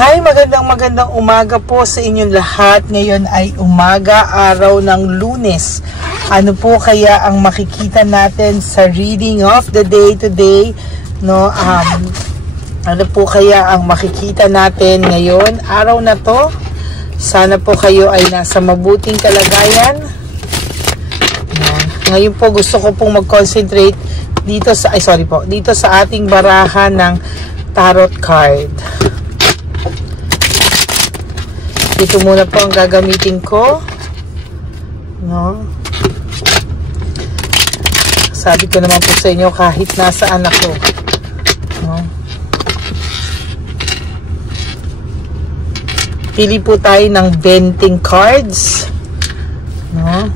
Hi, magandang umaga po sa inyong lahat. Ngayon ay umaga, araw ng Lunes. Ano po kaya ang makikita natin sa reading of the day today? No, ano po kaya ang makikita natin ngayon, araw na to? Sana po kayo ay nasa mabuting kalagayan. Ngayon po gusto ko pong mag-concentrate dito sa dito sa ating barahan ng tarot card. Ito muna po ang gagamitin ko. No? Sabi ko naman po sa inyo kahit nasaan ako. No? Pili po tayo ng venting cards. No?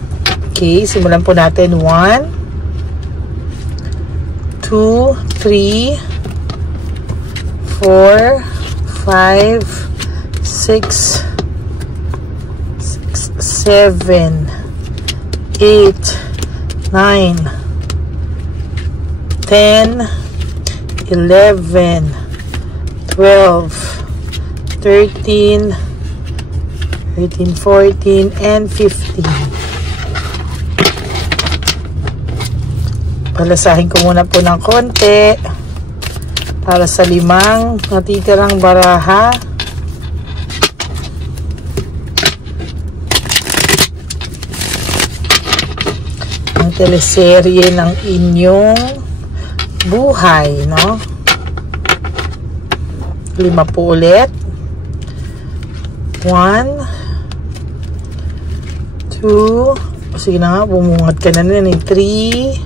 Okay, simulan po natin. 1, 2, 3, 4, 5, 6, 7, 8, 9, 10, 11, 12, 13, 14, and 15. Palasahin ko muna po ng konti para sa 5 natitirang baraha. Teleserye ng inyong buhay, no? 5 po ulit. 1, 2, sige na nga, bumungad ka na nun eh. 3,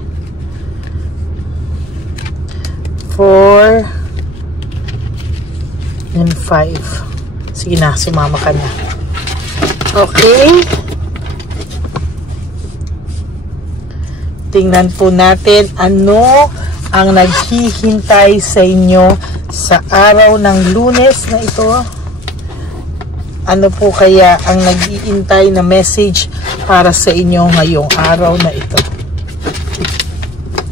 4, and 5. Sige na, sumama ka na. Okay. Tingnan po natin ano ang naghihintay sa inyo sa araw ng Lunes na ito. Ano po kaya ang nag-iintay na message para sa inyo ngayong araw na ito?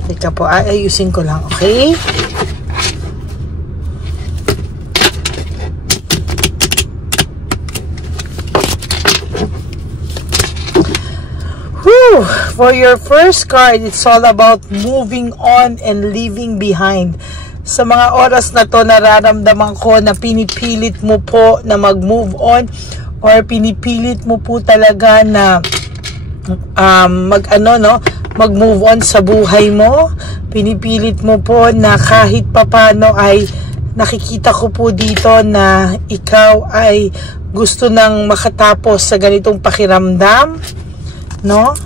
Teka po, ayusin ko lang, okay? For your first card, it's all about moving on and leaving behind. Sa mga oras na to, nararamdaman ko na pinipilit mo po na mag-move on or pinipilit mo po talaga na mag-move on sa buhay mo. Pinipilit mo po na kahit papano ay nakikita ko po dito na ikaw ay gusto nang makatapos sa ganitong pakiramdam, no?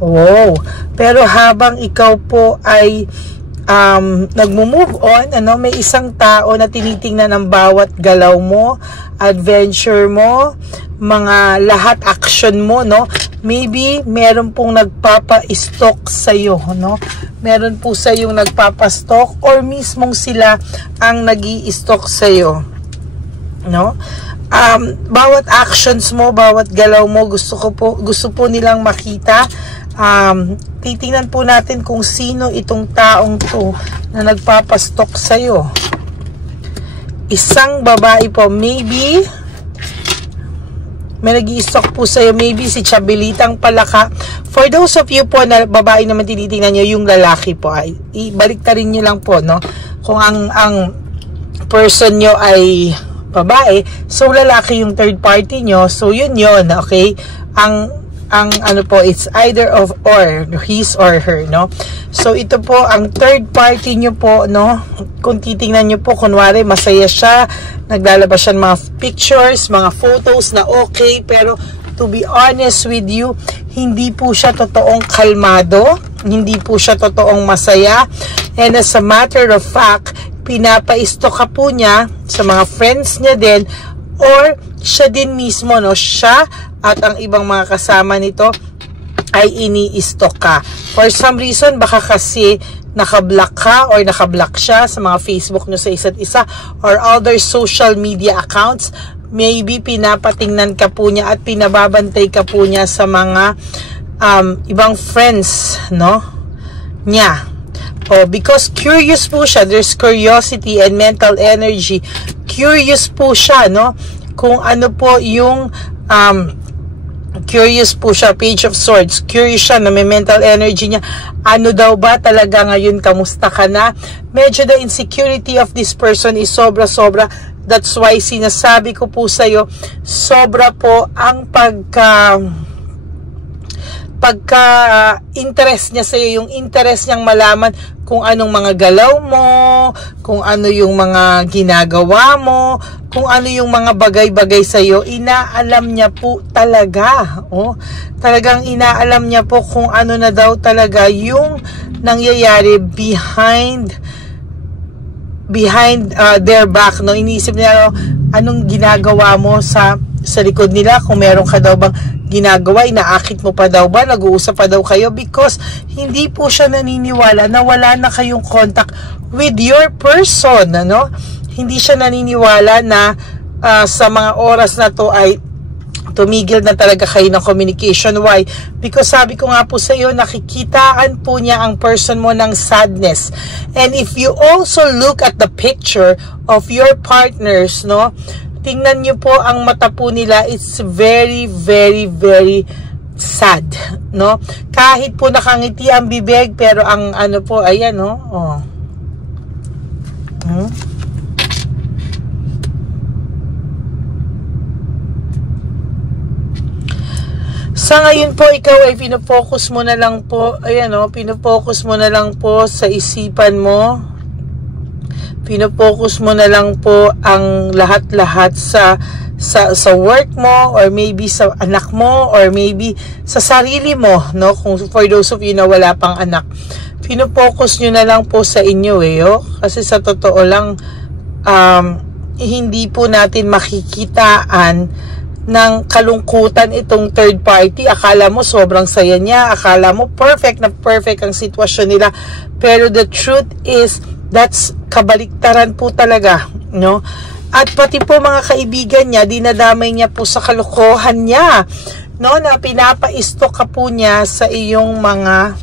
Wow. Pero habang ikaw po ay nagmo-move on, may isang tao na tinitingnan ang bawat galaw mo, adventure mo, mga lahat action mo, no? Maybe meron pong nagpapa-stalk sa iyo, no? Meron po sa yung nagpapa-stalk or mismong sila ang nag-i-stalk sa iyo, no? Bawat actions mo, bawat galaw mo, gusto po nilang makita. Titingnan po natin kung sino itong taong to na nagpapastok sa'yo. Isang babae po, maybe may nag-i-stalk po sa'yo, maybe si Chabilitang Palaka. For those of you po na babae naman tinitingnan nyo, yung lalaki po ay ibalik ta rin nyo lang po, no? Kung ang person nyo ay babae, so lalaki yung third party nyo, so yun, okay? Ang ano po, it's either of or his or her, no? So ito po ang third party nyo po, no? Kung titingnan nyo po, kunwari masaya siya, naglalabas siya ng mga pictures, mga photos na okay, pero to be honest with you, hindi po siya totoong kalmado, hindi po siya totoong masaya, and as a matter of fact, pinapa-stalk ka po niya sa mga friends niya din, or siya din mismo, no? Siya at ang ibang mga kasama nito ay ini-stalk ka. For some reason, baka kasi nakablock ka or nakablock siya sa mga Facebook nyo sa isa't isa or other social media accounts. Maybe pinapatingnan ka po niya at pinababantay ka po niya sa mga ibang friends, no? Niya. Oh, because curious po siya. There's curiosity and mental energy. curious po siya, no? Kung ano po yung curious po siya, Page of Swords. Curious siya na may mental energy niya. Ano daw ba talaga ngayon? Kamusta ka na? Medyo the insecurity of this person is sobra-sobra. That's why sinasabi ko po sa'yo, sobra po ang pagka-interest niya sa'yo, yung interest niyang malaman kung anong mga galaw mo, kung ano yung mga ginagawa mo, kung ano yung mga bagay-bagay sa'yo, inaalam niya po talaga. Oh, talagang inaalam niya po kung ano na daw talaga yung nangyayari behind their back, no? Iniisip niya, anong ginagawa mo sa likod nila, kung meron ka daw bang ginagawa, inaakit mo pa daw ba, nag-uusap pa daw kayo, because hindi po siya naniniwala na wala na kayong contact with your person, ano? Hindi siya naniniwala na sa mga oras na to ay tumigil na talaga kayo ng communication. Why? Because sabi ko nga po sa iyo, nakikitaan po niya ang person mo ng sadness. And if you also look at the picture of your partners, no, tingnan niyo po ang mata po nila, it's very, very, very sad, no? Kahit po nakangiti ang bibig, pero ang ano po, ayan, no? Oh. Sa ngayon po, ikaw ay pinofocus mo na lang po, ayan, no? Pinofocus mo na lang po sa isipan mo. Pinofocus mo na lang po ang lahat-lahat sa work mo, or maybe sa anak mo, or maybe sa sarili mo, no? Kung for those of you na wala pang anak, pinofocus nyo na lang po sa inyo, oh. Kasi sa totoo lang, hindi po natin makikitaan ng kalungkutan itong third party. Akala mo sobrang saya niya, akala mo perfect na perfect ang sitwasyon nila, pero the truth is, that's kabaliktaran po talaga, no? At pati po mga kaibigan niya, dinadamay niya po sa kalokohan niya, no? Na pinapa-stalk ka po niya sa iyong mga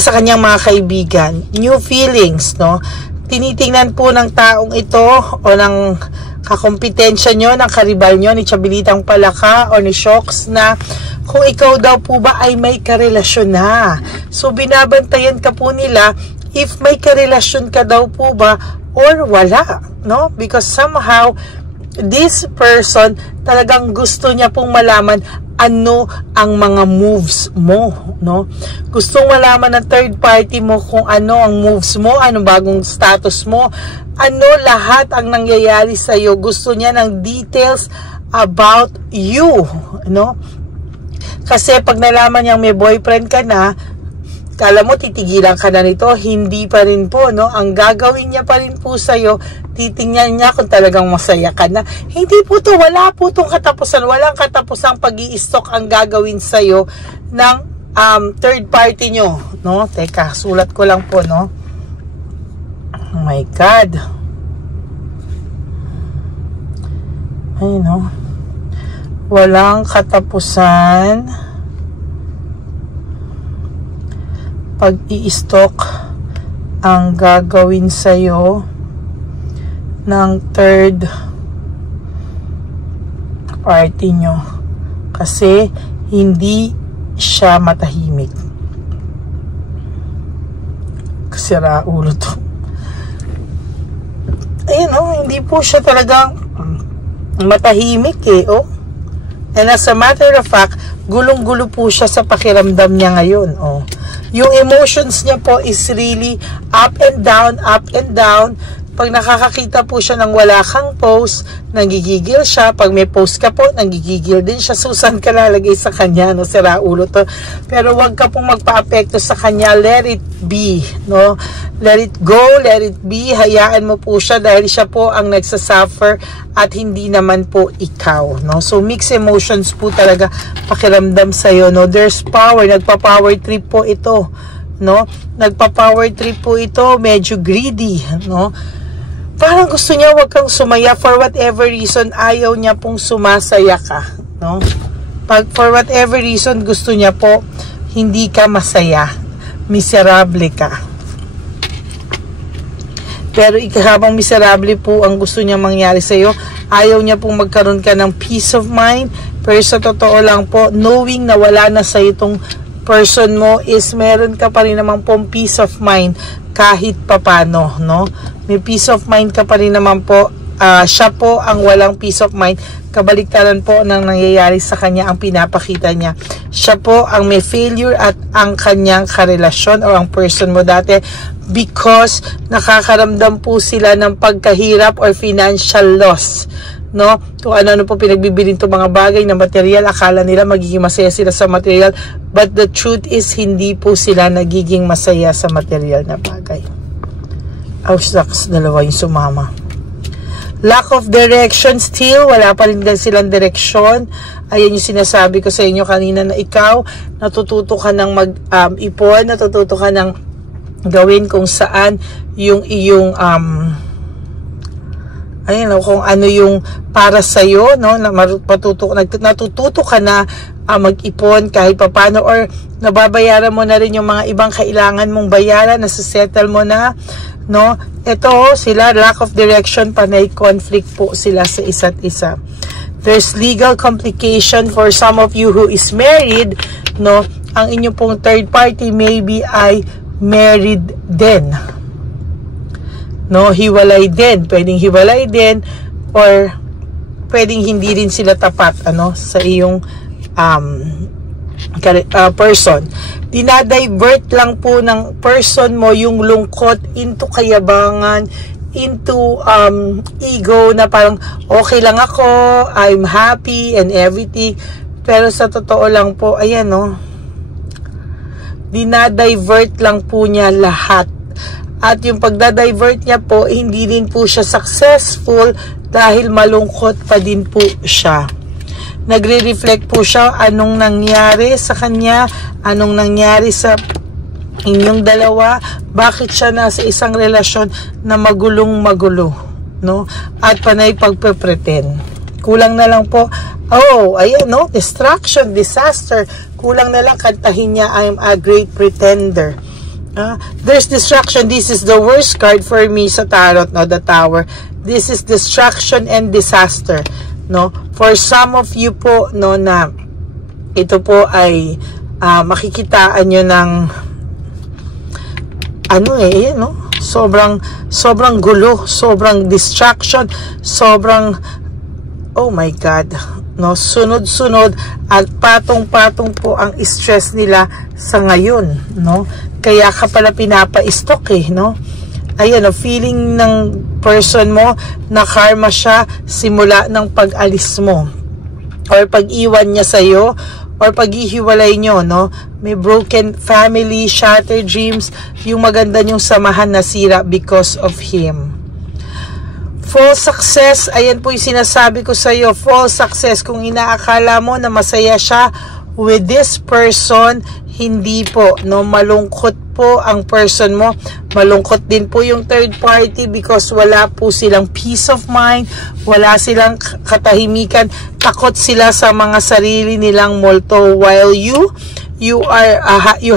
sa kanyang mga kaibigan. New feelings, no? Tinitingnan po ng taong ito o ng kakompetensya nyo, ng karibal nyo, ni Chabilitang Palaka o ni Shocks, na kung ikaw daw po ba ay may karelasyon na. So binabantayan ka po nila if may karelasyon ka daw po ba or wala, no? Because somehow this person talagang gusto niya pong malaman ano ang mga moves mo, no? Gustong malaman ng third party mo kung ano ang moves mo, anong bagong status mo, ano lahat ang nangyayari sa iyo. Gusto niya ng details about you, no? Kasi pag nalaman niyang may boyfriend ka na, kala mo titigilan ka na nito, hindi pa rin po, no? Ang gagawin niya pa rin po sa'yo, titingnan niya kung talagang masaya ka na. Hindi po to, wala po itong katapusan, walang katapusang pag-i-stalk ang gagawin sa'yo ng third party nyo, no? Teka, sulat ko lang po, no? Oh my God. Ay, no? Walang katapusan pag-i-stalk ang gagawin sa'yo ng third party nyo. Kasi hindi siya matahimik. Kasi raulo to. Ayun, oh, hindi po siya talagang matahimik, eh, oh. And as a matter of fact, gulong-gulo po siya sa pakiramdam niya ngayon, oh. Yung emotions niya po is really up and down, up and down. Pag nakakakita po siya ng wala kang post, nanggigigil siya. Pag may post ka po, nanggigigil din siya. Susan ka lalagay sa kanya, no? Sira ulo to. Pero wag ka pong magpa-apekto sa kanya. Let it be, no? Let it go, let it be. Hayaan mo po siya dahil siya po ang nagsasuffer at hindi naman po ikaw, no? So, mixed emotions po talaga pakiramdam sa'yo, no? There's power. Nagpa-power trip po ito, no? Nagpa-power trip po ito. Medyo greedy, no? Parang gusto niya wag kang sumaya for whatever reason. Ayaw niya pong sumasaya ka, no? Pag for whatever reason gusto niya po hindi ka masaya, miserable ka. Pero habang miserable po ang gusto niya mangyari sa iyo, ayaw niya pong magkaroon ka ng peace of mind. Pero sa totoo lang po, knowing na wala na sa itong person mo is meron ka pa rin naman pong peace of mind kahit papano, no? May peace of mind ka pa rin naman po. Siya po ang walang peace of mind. Kabaliktaran po ng nangyayari sa kanya ang pinapakita niya. Siya po ang may failure at ang kanyang karelasyon o ang person mo dati because nakakaramdam po sila ng pagkahirap or financial loss, no? Kung ano po pinagbibilin to mga bagay na material, akala nila magiging masaya sila sa material, but the truth is hindi po sila nagiging masaya sa material na bagay. Oh shucks, dalawa yung sumama. Lack of direction still, wala pa rin silang direksyon. Ayan yung sinasabi ko sa inyo kanina na ikaw, natututo ka ng mag-ipon, natututo ka ng gawin kung saan yung iyong, ayan, kung ano yung para sa'yo, no? Natututo ka na mag-ipon kahit papano or nababayaran mo na rin yung mga ibang kailangan mong bayaran, nasa-settle mo na, no? Ito sila, lack of direction, panay conflict po sila sa isa't isa. There's legal complication for some of you who is married, no? Ang inyo pong third party maybe ay married din, no? Hiwalay din, pwedeng hiwalay din or pwedeng hindi rin sila tapat, ano, sa iyong person. Dinadivert lang po ng person mo yung lungkot into kayabangan, into ego na parang okay lang ako, I'm happy and everything. Pero sa totoo lang po, ayan, no, dinadivert lang po niya lahat. At yung pagdadivert niya po, hindi din po siya successful dahil malungkot pa din po siya. Nagre-reflect po siya anong nangyari sa kanya, anong nangyari sa inyong dalawa, bakit siya nasa isang relasyon na magulong-magulo, no? At panay pagpe-pretend. Kulang na lang po, oh, ayan, no? Distraction, disaster. Kulang na lang kantahin niya, I'm a great pretender. There's distraction. This is the worst card for me sa tarot, no? The Tower. This is distraction and disaster, no? For some of you po, no, na ito po ay makikitaan nyo ng ano no? Sobrang gulo, sobrang distraction, sobrang, oh my God, no? Sunod-sunod at patong-patong po ang stress nila sa ngayon, no? Kaya ka pala pinapa-stock no? Ayan, no, feeling ng person mo na karma siya simula ng pag-alis mo or pag-iwan niya sa'yo or pag-ihiwalay nyo, no? May broken family, shattered dreams, yung maganda nyong samahan na sira because of him. False success, ayan po yung sinasabi ko sa'yo, false success. Kung inaakala mo na masaya siya with this person, hindi po, no? Malungkot po ang person mo, malungkot din po yung third party because wala po silang peace of mind, wala silang katahimikan, takot sila sa mga sarili nilang multo, while you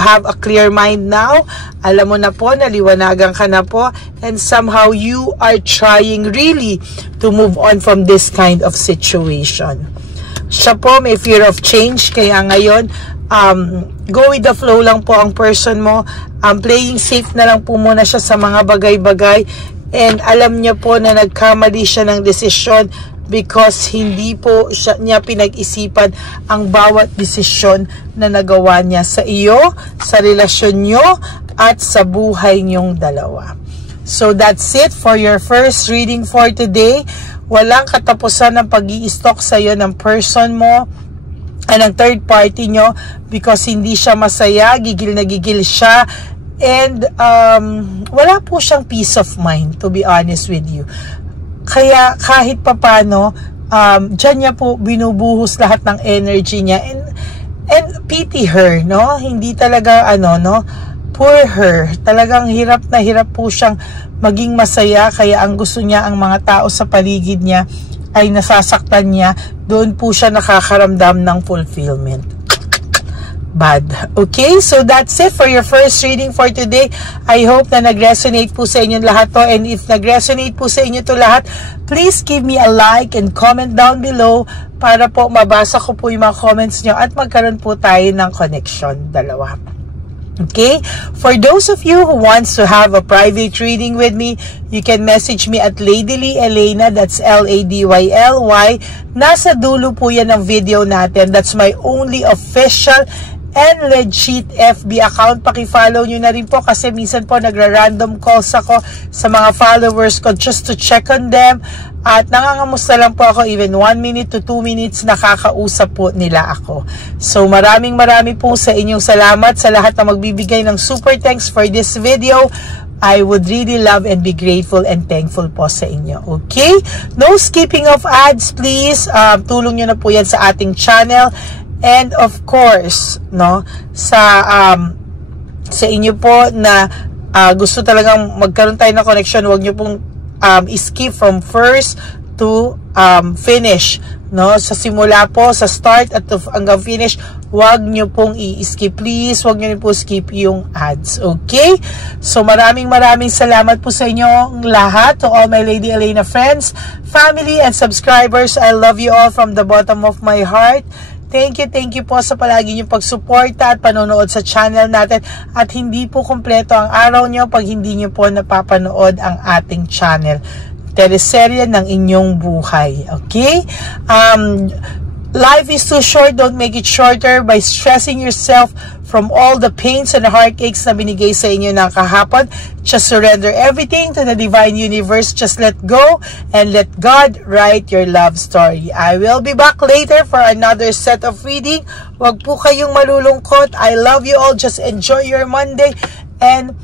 have a clear mind now, alam mo na po, naliwanagan ka na po, and somehow you are trying really to move on from this kind of situation. Siya po may fear of change, kaya ngayon go with the flow lang po ang person mo. Playing safe na lang po muna siya sa mga bagay-bagay. And alam niya po na nagkamali siya ng desisyon because hindi po niya pinag-isipan ang bawat desisyon na nagawa niya sa iyo, sa relasyon niyo, at sa buhay niyong dalawa. So that's it for your first reading for today. Walang katapusan ng pag-i-stalk sa iyo ng person mo, ng third party nyo, because hindi siya masaya, gigil na gigil siya, and wala po siyang peace of mind, to be honest with you. Kaya kahit papano, dyan niya po binubuhos lahat ng energy niya, and pity her, no? Hindi talaga, no? Poor her. Talagang hirap na hirap po siyang maging masaya, kaya ang gusto niya, ang mga tao sa paligid niya ay nasasaktan niya, doon po siya nakakaramdam ng fulfillment. bad. Okay? So that's it for your first reading for today. I hope na nag-resonate po sa inyo lahat to. And if nag-resonate po sa inyo to lahat, please give me a like and comment down below para po mabasa ko po yung mga comments nyo at magkaroon po tayo ng connection dalawa. Okay? For those of you who wants to have a private reading with me, you can message me at Ladyly Elena, that's L-A-D-Y-L-Y. Nasa dulo po yan ng video natin. That's my only official and legit FB account. Paki-follow nyo na rin po kasi minsan po nagra-random calls ako sa mga followers ko just to check on them. At nangangamusta lang po ako, even 1 minute to 2 minutes nakakausap po nila ako. So maraming po sa inyong salamat sa lahat na magbibigay ng super thanks for this video. I would really love and be grateful and thankful po sa inyo. Okay? No skipping of ads, please. Tulong nyo na po yan sa ating channel. And of course, no, sa inyo po na gusto talagang magkaroon tayo ng connection, huwag nyo pong skip from first to finish, no? Sa simula po, sa start at hanggang finish, huwag nyo pong i-skip, please. Huwag nyo po skip yung ads, okay? So maraming salamat po sa inyo lahat, to all my Lady Elena friends, family, and subscribers. I love you all from the bottom of my heart. Thank you po sa palagi niyong pagsuporta at panonood sa channel natin. At hindi po kumpleto ang araw nyo pag hindi nyo po napapanood ang ating channel. Teleserye ng inyong buhay. Okay? Life is too short. Don't make it shorter by stressing yourself from all the pains and heartaches na binigay sa inyo ng kahapon. Just surrender everything to the divine universe. Just let go and let God write your love story. I will be back later for another set of reading. Huwag po kayong malulungkot. I love you all. Just enjoy your Monday and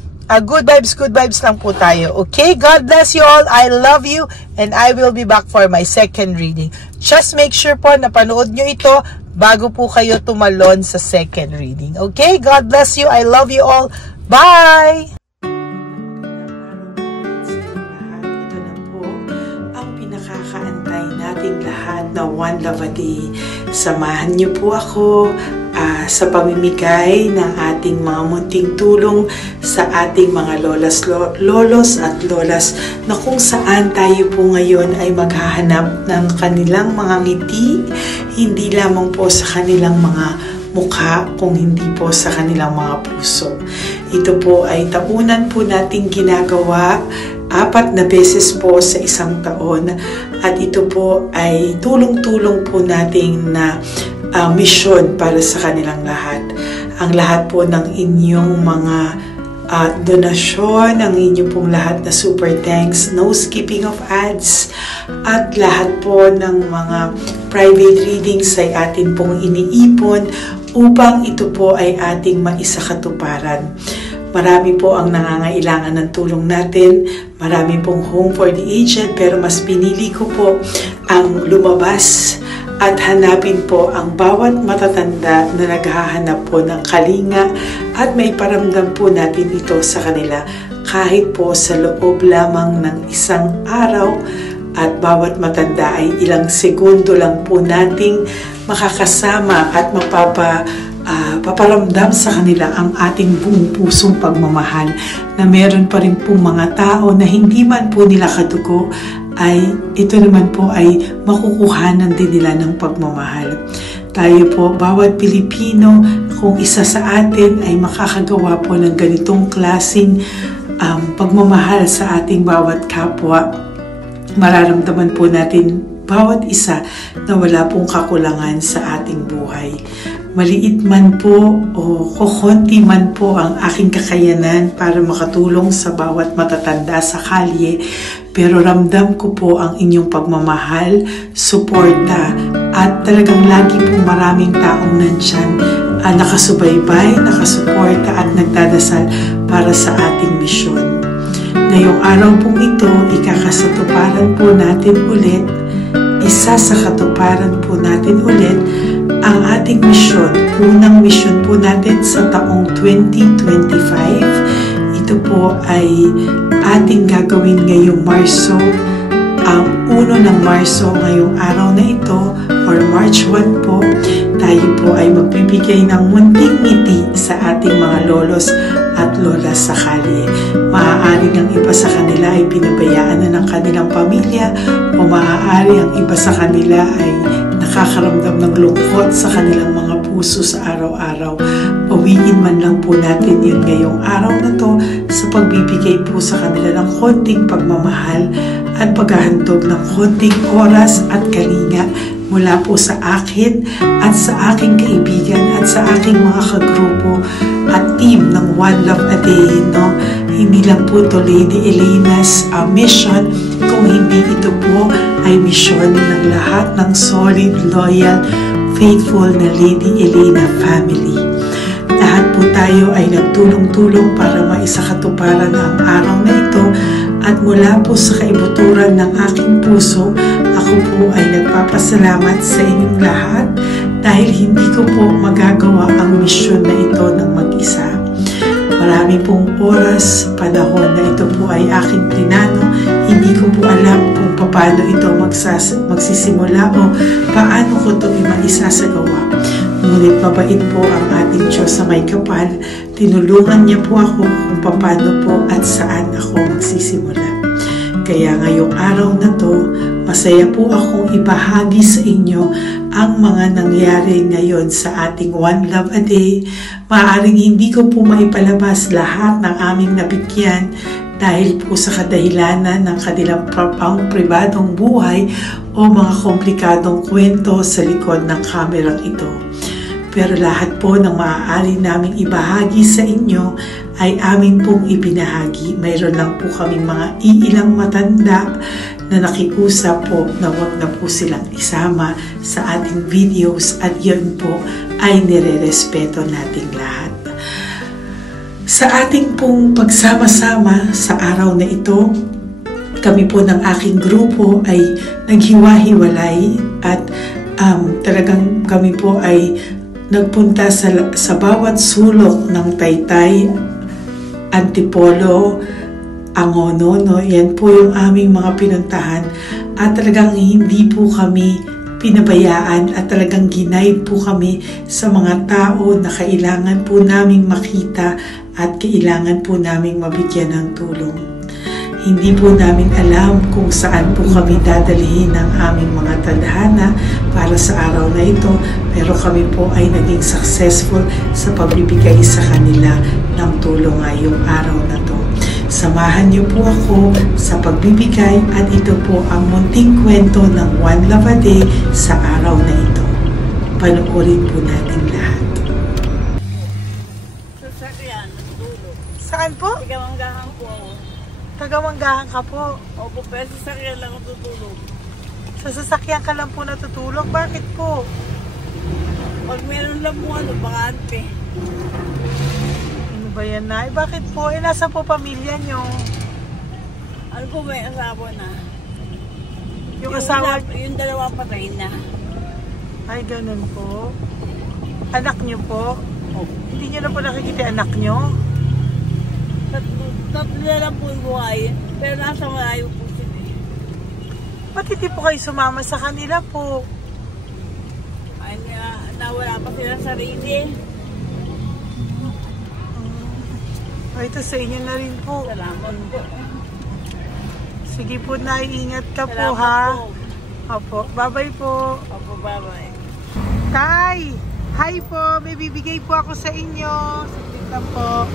good vibes lang po tayo. Okay? God bless you all. I love you and I will be back for my second reading. Just make sure po na panood nyo ito bago po kayo tumalon sa second reading. Okay? God bless you. I love you all. Bye! Ito na po ang pinakakaantay nating lahat na One Love a Day. Samahan niyo po ako sa pamimigay ng ating mga munting tulong sa ating mga lolos at lolas na kung saan tayo po ngayon ay maghahanap ng kanilang mga ngiti, hindi lamang po sa kanilang mga mukha, kung hindi po sa kanilang mga puso. Ito po ay taunan po nating ginagawa 4 na beses po sa isang taon at ito po ay tulong-tulong po nating na misyon para sa kanilang lahat. Ang lahat po ng inyong mga donasyon, ang inyong pong lahat na super thanks, no skipping of ads, at lahat po ng mga private readings ay atin pong iniipon upang ito po ay ating maisakatuparan. Marami po ang nangangailangan ng tulong natin. Marami pong home for the aged, pero mas pinili ko po ang lumabas at hanapin po ang bawat matatanda na naghahanap po ng kalinga at may paramdam po natin ito sa kanila kahit po sa loob lamang ng isang araw, at bawat matanda ay ilang segundo lang po nating makakasama at paparamdam sa kanila ang ating buong pusong pagmamahal na meron pa rin po mga tao na hindi man po nila kadugo ay ito naman po ay makukuhanan din nila ng pagmamahal. Tayo po, bawat Pilipino, kung isa sa atin ay makakagawa po ng ganitong klaseng pagmamahal sa ating bawat kapwa, mararamdaman po natin bawat isa na wala pong kakulangan sa ating buhay. Maliit man po o kukunti man po ang aking kakayanan para makatulong sa bawat matatanda sa kalye, pero ramdam ko po ang inyong pagmamahal, suporta, at talagang lagi po maraming taong nandyan nakasubaybay, nakasuporta at nagdadasal para sa ating misyon. Ngayong araw pong ito, ikakasatuparan po natin ulit, isasakatuparan po natin ulit ang ating misyon. Unang misyon po natin sa taong 2025. Ito po ay ating gagawin ngayong Marso, ang 1 ng Marso ngayong araw na ito or March 1 po, tayo po ay magbibigay ng munting ngiti sa ating mga lolos at lolas sa kalye. Maaari ang iba sa kanila ay pinabayaan na ng kanilang pamilya o maaari ang iba sa kanila ay nakakaramdam ng lungkot sa kanilang mga puso sa araw-araw. Bawiin man lang po natin yun ngayong araw na to sa pagbibigay po sa kanila ng konting pagmamahal at paghahandog ng konting oras at kalinga mula po sa akin at sa aking kaibigan at sa aking mga kagrupo at team ng One Love a Day. No? Hindi lang po ito Lady Elena's mission, kung hindi ito po ay mission ng lahat ng solid, loyal, faithful na Lady Elena family. Lahat po tayo ay nagtulong-tulong para maisakatuparan ang araw na ito at mula po sa kaibuturan ng aking puso, ako po ay nagpapasalamat sa inyong lahat dahil hindi ko po magagawa ang misyon na ito ng mag-isa. Marami pong oras, panahon na ito po ay aking plinano. Hindi ko po alam kung paano ito magsisimula o paano ko ito maisasagawa. Ngunit mabait po ang ating Diyos sa may kapal. Tinulungan niya po ako kung paano po at saan ako magsisimula. Kaya ngayong araw na to, masaya po akong ibahagi sa inyo ang mga nangyari ngayon sa ating One Love a Day. Maaaring hindi ko po maipalabas lahat ng aming nabigyan dahil po sa kadahilanan ng kanilang pribadong buhay o mga komplikadong kwento sa likod ng kamerang ito. Pero lahat po ng maaari naming ibahagi sa inyo ay amin pong ibinahagi. Mayroon lang po kaming mga iilang matanda na nakiusap po na wag na po silang isama sa ating videos at yun po ay nire-respeto nating lahat. Sa ating pong pagsama-sama sa araw na ito, kami po ng aking grupo ay naghiwa-hiwalay at talagang kami po ay nagpunta sa bawat sulok ng Taytay, Antipolo, Angono, no? Yan po yung aming mga pinuntahan at talagang hindi po kami pinabayaan at talagang ginaid po kami sa mga tao na kailangan po naming makita at kailangan po naming mabigyan ng tulong. Hindi po namin alam kung saan po kami dadalhin ng aming mga tadhana para sa araw na ito, pero kami po ay naging successful sa pagbibigay sa kanila ng tulong ngayong araw na to. Samahan niyo po ako sa pagbibigay at ito po ang munting kwento ng One Love a Day sa araw na ito. Panoorin po natin lahat. Sasakyan, natutulog. Saan po? Tagamanggahan po ako. Tagamanggahan ka po. Opo, pero sasakyan lang ako tutulog. Sa sasakyan ka lang po natutulog? Bakit po? Pag meron lang mo bakante. Ano ba yan, Nay? Bakit po? Nasa po pamilya nyo? Ano po, may asawa na. Yung asawa? Yung dalawa patay na. Ay, ganun po. Anak nyo po? Opo. Hindi nyo na po nakikita anak nyo? Tatlo na lang po yung buhay. Pero nasa malayo po sila. Ba't hindi po kayo sumama sa kanila po? Ay, nawala pa sila sarili. Ay, ito sa inyo na rin po. Salamat po. Sige po, naiingat ka po, Salamat ha? po. Opo, bye-bye po. Opo, bye-bye. Tay! Hi po! May bibigay po ako sa inyo. Saglit lang po.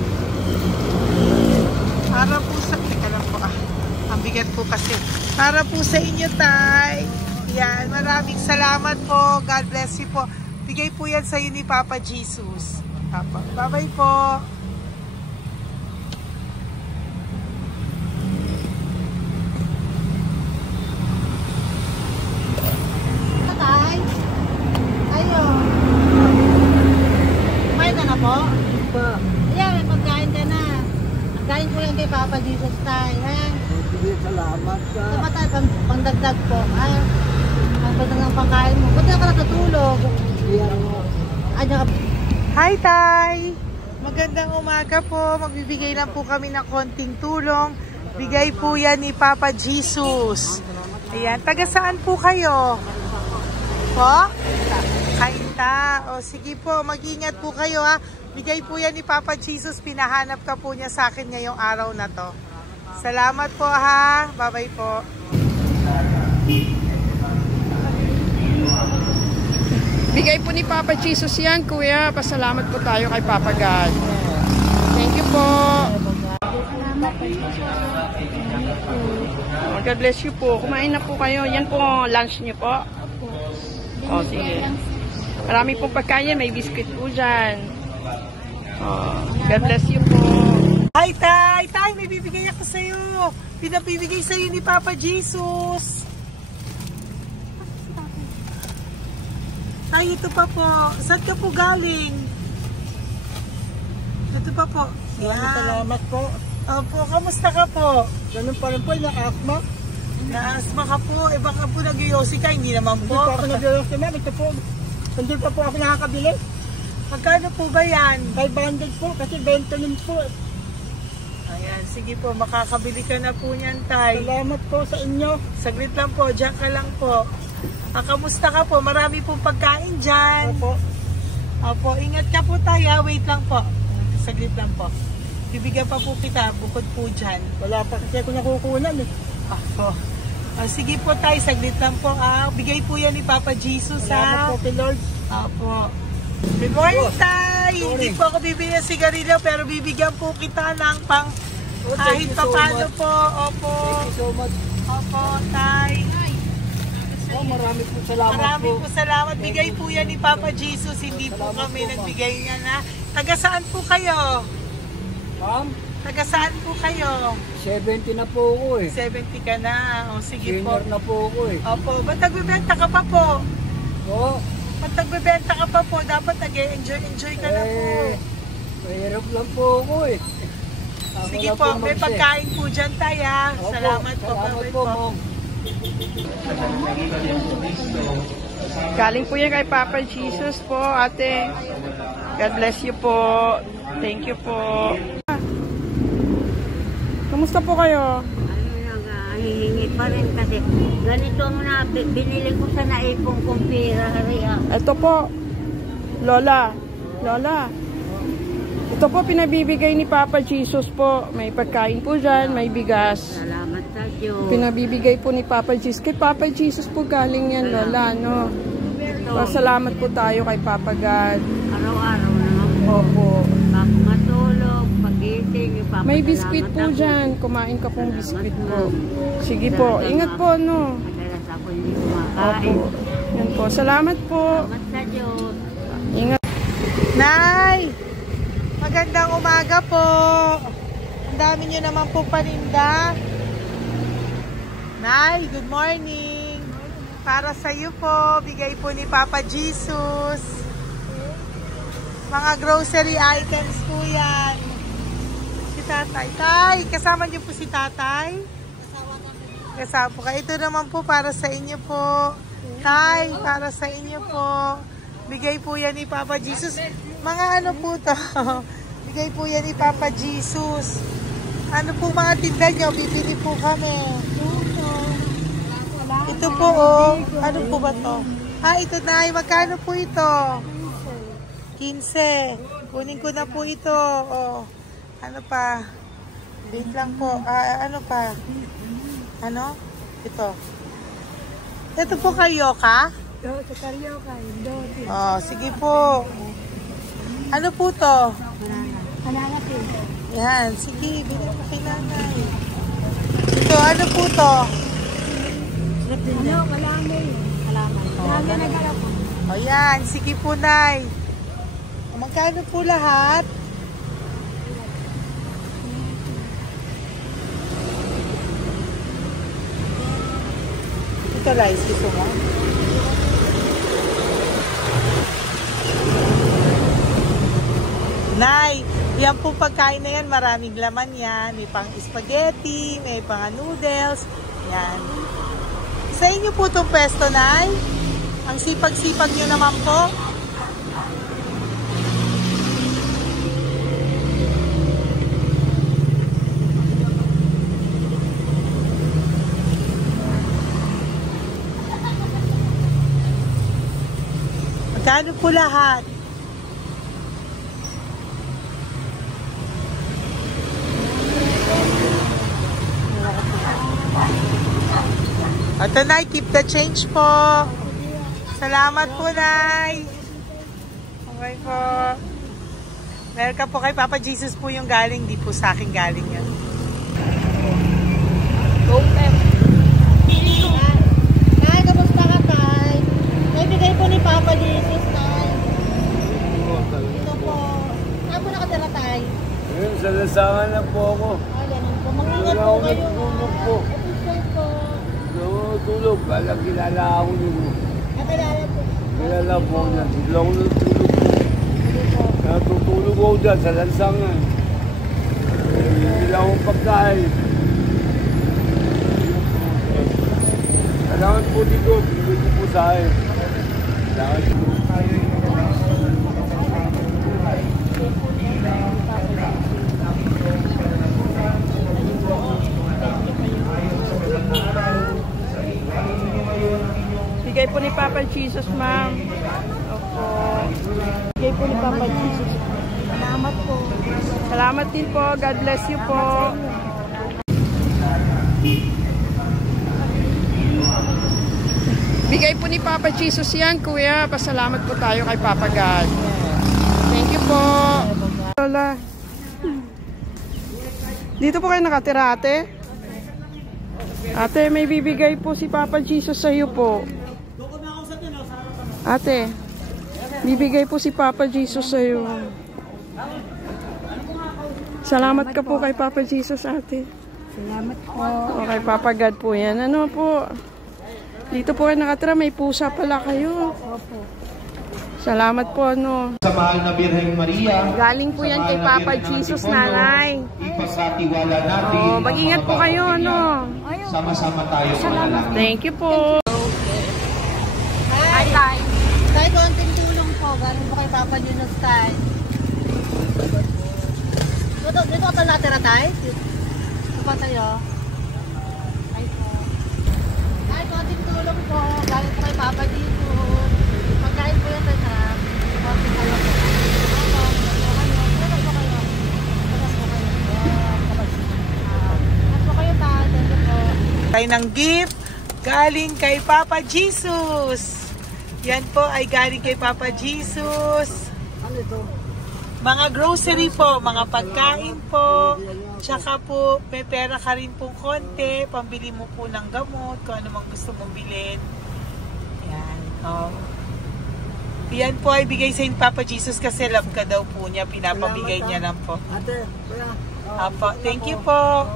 Para po sa... Teka lang po, ang bigat po kasi. Para po sa inyo, Tay. Yan, maraming salamat po. God bless you po. Bigay po yan sa iyo ni Papa Jesus. Bye-bye po. Tay, ayo. Kumain ka na po? Po. Ayan, may pagkain ka na. Ang galing po yan kay Papa Jesus, Tay. Ayan. Salamat ka. Tama tayo, pangdagdag po. Ayan. Ang pagdag ng pagkain mo. Ba't ka natutulog? Ano ka? Hi, Tay! Magandang umaga po. Magbibigay lang po kami ng konting tulong. Bigay po yan ni Papa Jesus. Ayan, taga saan po kayo? Po? Kainta. O sige po, mag-ingat po kayo ha. Bigay po yan ni Papa Jesus. Pinahanap ka po niya sa akin ngayong araw na to. Salamat po ha. Bye-bye po. Bigay po ni Papa Jesus yan, kuya. Pasalamat po tayo kay Papa God. Thank you po. Oh, God bless you po. Kumain na po kayo. Yan po lunch niyo po. Oh, sige. Marami pong pagkain. May biscuit po dyan. Oh, God bless you po. Hi, Tay! Tay, may bibigay ako sa'yo. Pinabibigay sa'yo ni Papa Jesus. Tay, ito pa po. Saan ka po galing? Ito pa po. Salamat po. Opo, kamusta ka po? Ganun pa rin po, na-asma. Na-asma ka po. Eh baka po nag-yosi ka, hindi naman Hindi po. po ako nag-yosi, ma'am. Ito po. Hindi pa po ako nakakabili. Magkano po ba yan? 500 po kasi 20 nun po. Ayan, sige po, makakabili ka na po niyan, Tay. Salamat po sa inyo. Saglit lang po, dyan ka lang po. Kamusta ka po? Marami pong pagkain dyan. Opo. Opo, ingat ka po tayo. Wait lang po. Saglit lang po. Bibigyan pa po kita, bukod po dyan. Wala pa kasi ako nakukunan eh. Opo. Sige po tayo, saglit lang po. Bigay po yan ni Papa Jesus. Salamat po kay Lord. Opo. Good morning, Tay! Hindi po ako bibili ng sigarilyo, pero bibigyan po kita ng pang kahit pa paano po. Opo. Thank you so much. Opo, Tay. Oh, marami po salamat Maraming po. po salamat. Bigay po yan ni Papa Jesus. Hindi po Salamat kami po, ma'am. nagbigay niya na. Taga saan po kayo? Ma'am, Taga saan po kayo? 70 na po ako eh. 70 ka na. O sige po. Senior na po ako eh. Opo. Ba't nagbibenta ka pa po? Oo. Ba't nagbibenta ka pa po? Dapat nag-enjoy ka na po. Mahirap lang po ako eh. Ako Sige lang po. May mag-share. pagkain po dyan tayo. Opo, Salamat po. Salamat Bye-bye po, po. ma'am. Galing po yan kay Papa Jesus po, ate. God bless you po. Thank you po. Kamusta po kayo? Hihingi pa rin kasi ganito na binili ko sa naipong kong pira. Ito po, Lola. Lola. Ito po pinabibigay ni Papa Jesus po. May pagkain po dyan, may bigas. Salamat sa Diyos. Pinabibigay po ni Papa Jesus. Kay Papa Jesus po galing yan, Lola, no? Salamat po tayo kay Papa God. Araw-araw naman po. Opo. Bago matulog, pagising, ipapasalamat May biskuit po ako. dyan. Kumain ka pong biskuit po. Sige Salamat, po. ma'am. Ingat po, no? Madalas ako hindi kumakain. Opo. Yan po. Salamat po. Salamat sa Diyos. Ingat. Nay! Magandang umaga po. Ang dami nyo naman po paninda. Nay, good morning. Para sa iyo po, bigay po ni Papa Jesus. Mga grocery items po yan. Si Tatay. Tay, kasama niyo po si Tatay? Kasama po kayo. Ito naman po para sa inyo po. Tay, para sa inyo po. Bigay po yan ni Papa Jesus. Mga ano po to? Bigay po yan ni Papa Jesus. Ano po mga tinda nyo? Bibili po kami. Ito po oh. Ano po ba to? Ito na. Magkano po ito? 15. Kunin ko na po ito. Oh. Ano pa? Wait lang po. Ano pa? Ano? Ito. Ito po kayo ka? Sa Carioca, Indote. Oh, sige po. Ano po to? Hananap yun. Yan, sige, bigyan mo kay nanay. Ito, ano po to? Ano, kalami. Halaman. Kalami na gala po. O yan, sige po, nay. Magkano po lahat? Ito, rice, gusto mo? Nay, yan po pagkain na yan, maraming laman yan. May pang spaghetti, may pang noodles. Yan. Sa inyo po itong pwesto, Nay? Ang sipag-sipag nyo naman po. Kano po lahat? Ito, Nay, keep the change po. Salamat po, Nay. Okay po. Meron ka po kay Papa Jesus po yung galing, di po sa akin galing yan. Go, Pep. Tay, kamusta ka, Tay? Naibigay po ni Papa Jesus, Tay. Ito po. Saan po nakatira, Tay? Ngayon, sa lasangan na po ako. Ay, ganun po. Mag-ingat Wala po ako kayo. natulog po. Episode po. Natulog. Kala kilala ako nyo. Nakilala po. Kilala po niya. Bigla ako natulog po. Natutulog ako dyan sa lansangan. Bigla akong pagkain. Kailangan po dito. Bigla ko po sa akin. Kailangan po. Bigay po ni Papa Jesus, ma'am. Opo. Bigay po ni Papa Jesus. Salamat po. Salamat din po. God bless you po. Bigay po ni Papa Jesus yan, kuya. Pasalamat po tayo kay Papa God. Thank you po. Lola. Dito po kayo nakatira, ate? Ate, may bibigay po si Papa Jesus sa iyo po. Ate, bibigay po si Papa Jesus sa iyo. Salamat ka po kay Papa Jesus, ate. Salamat po. O kay Papa God po yan. Ano po? Dito po kayo nakatira, may pusa pala kayo. Opo. Salamat po, ano. Sa mahal na Birheng Maria. Galing po yan kay Papa Jesus, nanay. Ipagkatiwala natin. Oh, mag-ingat po kayo, ano. Sama-sama tayo manalangin. Thank you po. Hi, Tay. Tay, konting tulong po. Galing po kay Papa Junos, Tay. Dito ka natira, Tay? Dito pa tayo. Ay po. Tay, konting tulong po. Galing po kay Papa Junos. Pagkain po yan, Tay, ha? Konting tulong po. Tayo ng gift galing kay Papa Jesus. Yan po ay galing kay Papa Jesus. Ano ito? Mga grocery po, mga pagkain po. Tsaka po, may pera ka rin pong konti. Pambili mo po ng gamot, kung ano mang gusto mong bilhin. Yan. Oh. Yan po ay bigay sa Papa Jesus kasi love ka daw po niya. Pinapabigay niya lang po. Ate, kuya. Apo, thank you po.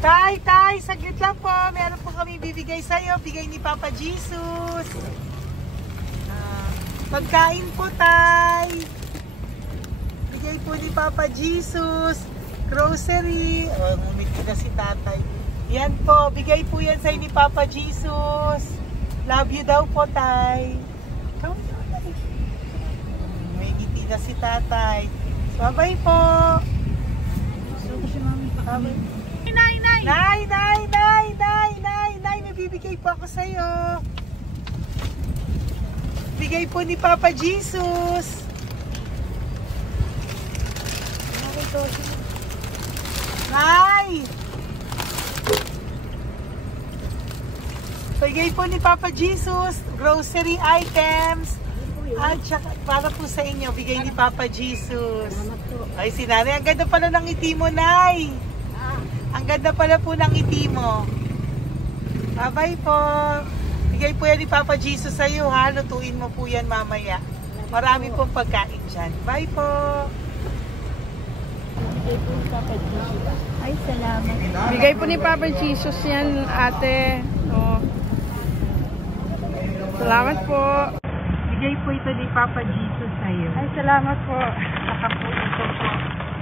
Tay, saglit lang po. Meron po kami bibigay sa'yo. Bigay ni Papa Jesus. Pagkain po, Tay. Bigay po ni Papa Jesus. Grocery. Oh, ngumiti na si Tatay. Yan po. Bigay po yan sa'yo ni Papa Jesus. Love you daw po, Tay. May ngiti na si Tatay. Bye-bye po. Bye-bye. Nay, may bibigay po ako sa'yo. Bigay po ni Papa Jesus. Nay! Bigay po ni Papa Jesus, grocery items. At saka, para po sa inyo, bigay ni Papa Jesus. Ay, si Nanay, ang ganda pala ng ngiti mo, Nay. Ang ganda pala po ng ngiti mo. Bye-bye po. Bigay po yan ni Papa Jesus sa iyo, ha? Lutuin mo po yan mamaya. Marami pong pagkain dyan. Bye po. Ay, salamat. Bigay po ni Papa Jesus yan, ate. Oh. Salamat po. Bigay po ito ni Papa Jesus sa iyo. Ay, salamat po. Saka po ito po.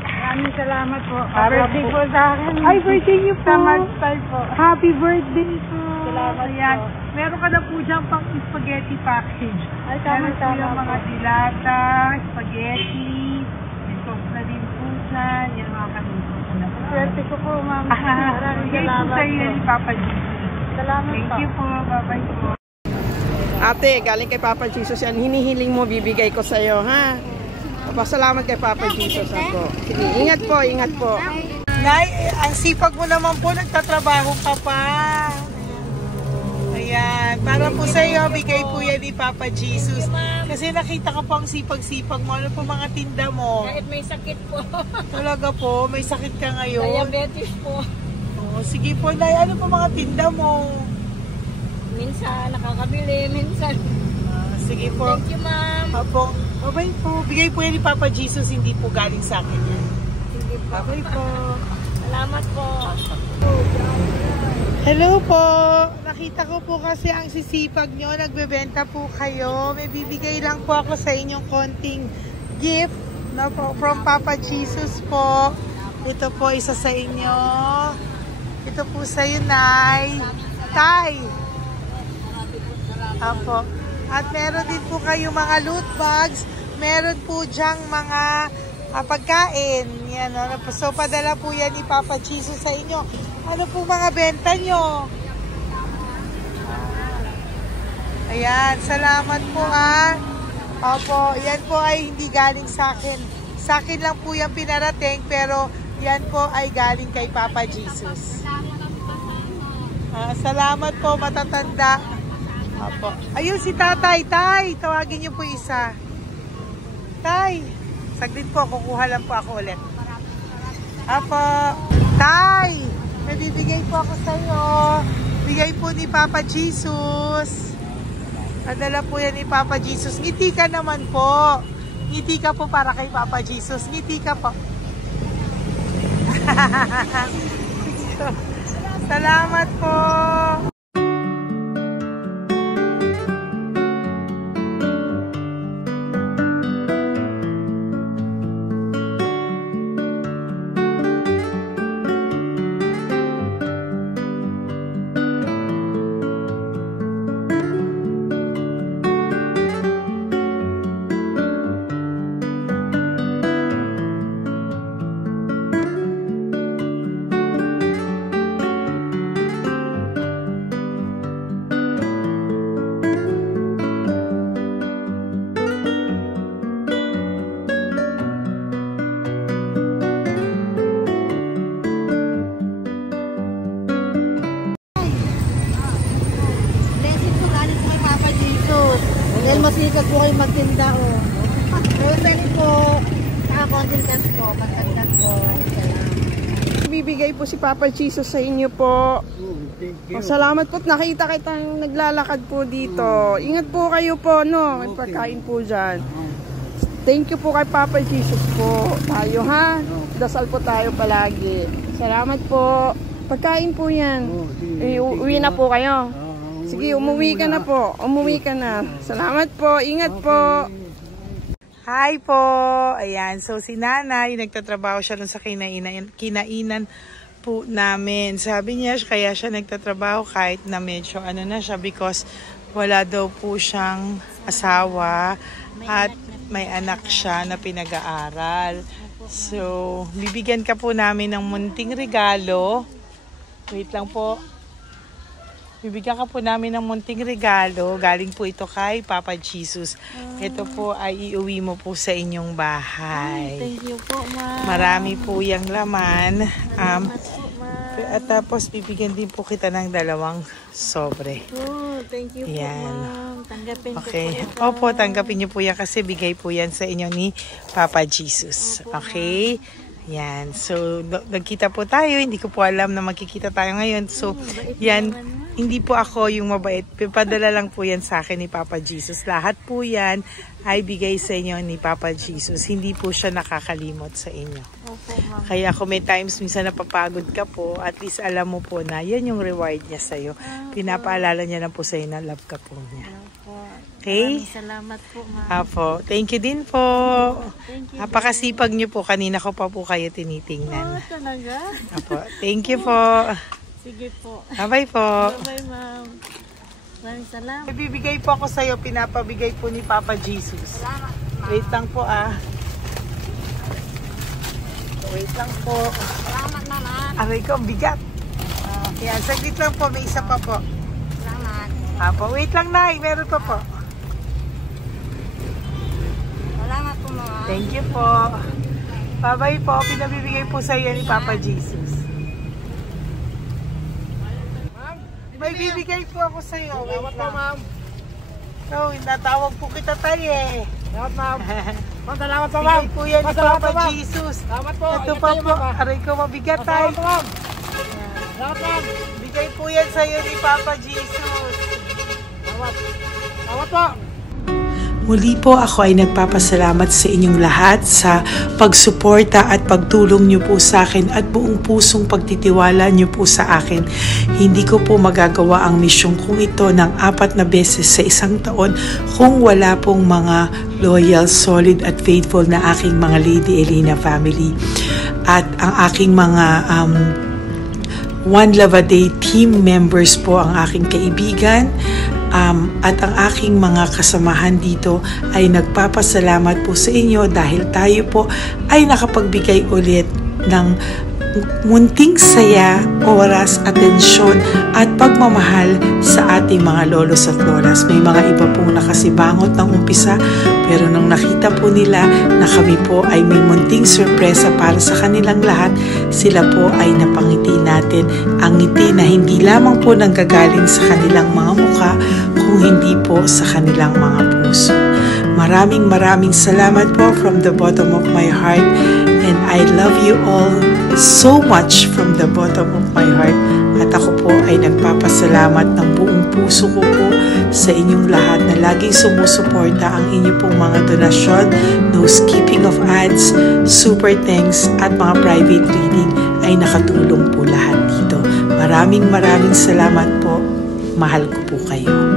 Maraming salamat po. Birthday po sa akin. Ay, birthday niyo po. Sa Magstyle po. Happy birthday po. Salamat Ayan. po. Meron ka na po dyan pang spaghetti package. Ay, Meron po tama-tama yung mga po. dilata, spaghetti, may sauce na din po dyan. Yan mga kaluto ko na po. Swerte ko po, ma'am. Maraming Bigay po salamat sa iyo po. ni Papa Jesus. Salamat Thank po. you po. Bye-bye po. Ate, galing kay Papa Jesus yan. Hinihiling mo, bibigay ko sa'yo, ha? Papasalamat kay Papa Jesus ako. Sige, ingat po, ingat po. Nay, ang sipag mo naman po, nagtatrabaho ka pa. Ayan, para po sa iyo, bigay po yan ni Papa Jesus. Kasi nakita ko po ang sipag-sipag mo. Ano po mga tinda mo? Kahit may sakit po. Talaga po, may sakit ka ngayon. Diabetes po. Oh, sige po, Nay, ano po mga tinda mo? Minsan nakakabili, minsan. Sige po. Thank you, ma'am. Apo, bye po. Bigay po yan ni Papa Jesus, hindi po galing sa akin yan. Sige po. Bye po. Salamat po. Hello po. Nakita ko po kasi ang sisipag nyo. Nagbebenta po kayo. May bibigay lang po ako sa inyong konting gift na po, from Papa Jesus po. Ito po isa sa inyo. Ito po sa iyo, Nay. Tay. Apo. At meron din po kayo mga loot bags. Meron po dyang mga pagkain. Yan, no? So, padala po yan ni Papa Jesus sa inyo. Ano po mga benta nyo? Ayan, salamat po ha. Opo, yan po ay hindi galing sa akin. Sa akin lang po yan pinarating, pero yan po ay galing kay Papa Jesus. Salamat po, matatanda. Opo. Ayun si Tatay. Tay, tawagin niyo po isa. Tay, saglit po, kukuha lang po ako ulit. Opo. Tay, may bibigay po ako sa iyo. Bigay po ni Papa Jesus. Padala po yan ni Papa Jesus. Ngiti ka naman po. Ngiti ka po para kay Papa Jesus. Ngiti ka po. Salamat po. Dahil masikat po kayo magtinda o. Rosary po, naka-content cash po, magtandan po. Bibigay po si Papa Jesus sa inyo po. Salamat po. Nakita kitang naglalakad po dito. Ingat po kayo po, no? May pagkain po dyan. Thank you po kay Papa Jesus po. Tayo ha? Dasal po tayo palagi. Salamat po. Pagkain po yan. Uwi na po kayo. Sige, umuwi ka na po. Umuwi ka na. Salamat po. Ingat po. Hi po. Ayan. So, si Nanay, nagtatrabaho siya dun sa kinainan po namin. Sabi niya, kaya siya nagtatrabaho kahit na medyo ano na siya because wala daw po siyang asawa at may anak siya na pinag-aaral. So, bibigyan ka po namin ng munting regalo. Wait lang po. Bibigyan ka po namin ng munting regalo. Galing po ito kay Papa Jesus. Ito po ay iuwi mo po sa inyong bahay. Thank you po, ma'am. Marami po yung laman. At tapos bibigyan din po kita ng 2 sobre. Oh, thank you po, Yan. ma'am. Tanggapin Okay. ko po. Opo, tanggapin niyo po yan kasi bigay po yan sa inyo ni Papa Jesus. Okay? Yan. So, nagkita po tayo. Hindi ko po alam na magkikita tayo ngayon. So, yan. Hindi po ako yung mabait. Padala lang po yan sa akin ni Papa Jesus. Lahat po yan ay bigay sa inyo ni Papa Jesus. Hindi po siya nakakalimot sa inyo. Opo, ma'am. Kaya kung may times minsan napapagod ka po, at least alam mo po na yan yung reward niya sa'yo. Pinapaalala niya na po sa'yo na love ka po niya. Okay? Maraming salamat po, ma'am. Apo. Thank you din po. Thank you. Napakasipag niyo po. Kanina ko pa po kayo tinitingnan. Talaga? Apo. Thank you po. Sige po. Bye-bye po. Bye, ma'am. Maraming salamat. Bibigay po ako sa'yo. Pinapabigay po ni Papa Jesus. Wait lang po Wait lang po. Salamat, mama. Aray ko, bigat. Yan, saglit lang po. May isa pa po. Salamat. Apo, wait lang na, meron pa po. Salamat po mga. Thank you po. Bye-bye po, pinabibigay po sa iyo ni Papa Jesus. May bibigay po ako sa iyo. Salamat po, ma'am. No, natawag po kita tayo eh. Salamat, ma'am. Ma'am, salamat po, ma'am. Bigay po yan ni Salamat Papa po, ma'am. Jesus. Salamat po. Ito Ingat pa kayo, po, ma'am, ah. aray ko mabigat tayo. Salamat po, ma'am. Salamat, ma'am. Bigay po yan sa iyo ni Papa Jesus. Salamat. Salamat po. Muli po ako ay nagpapasalamat sa inyong lahat sa pagsuporta at pagtulong niyo po sa akin at buong pusong pagtitiwala niyo po sa akin. Hindi ko po magagawa ang misyong kong ito ng 4 na beses sa isang taon kung wala pong mga loyal, solid at faithful na aking mga Lady Elena family. At ang aking mga One Love a Day team members po, ang aking kaibigan, at ang aking mga kasamahan dito ay nagpapasalamat po sa inyo dahil tayo po ay nakapagbigay ulit ng munting saya, oras, atensyon at pagmamahal sa ating mga lolos at lolas. May mga iba pong nakasibangot ng umpisa, pero nung nakita po nila na kami po ay may munting sorpresa para sa kanilang lahat, sila po ay napangiti natin. Ang ngiti na hindi lamang po nanggagaling sa kanilang mga mukha, kung hindi po sa kanilang mga puso. Maraming salamat po from the bottom of my heart, and I love you all so much from the bottom of my heart. At ako po ay nagpapasalamat ng buong puso ko po sa inyong lahat na laging sumusuporta. Ang inyo pong mga donasyon, no skipping of ads, super thanks at mga private reading ay nakatulong po lahat dito. Maraming salamat po. Mahal ko po kayo.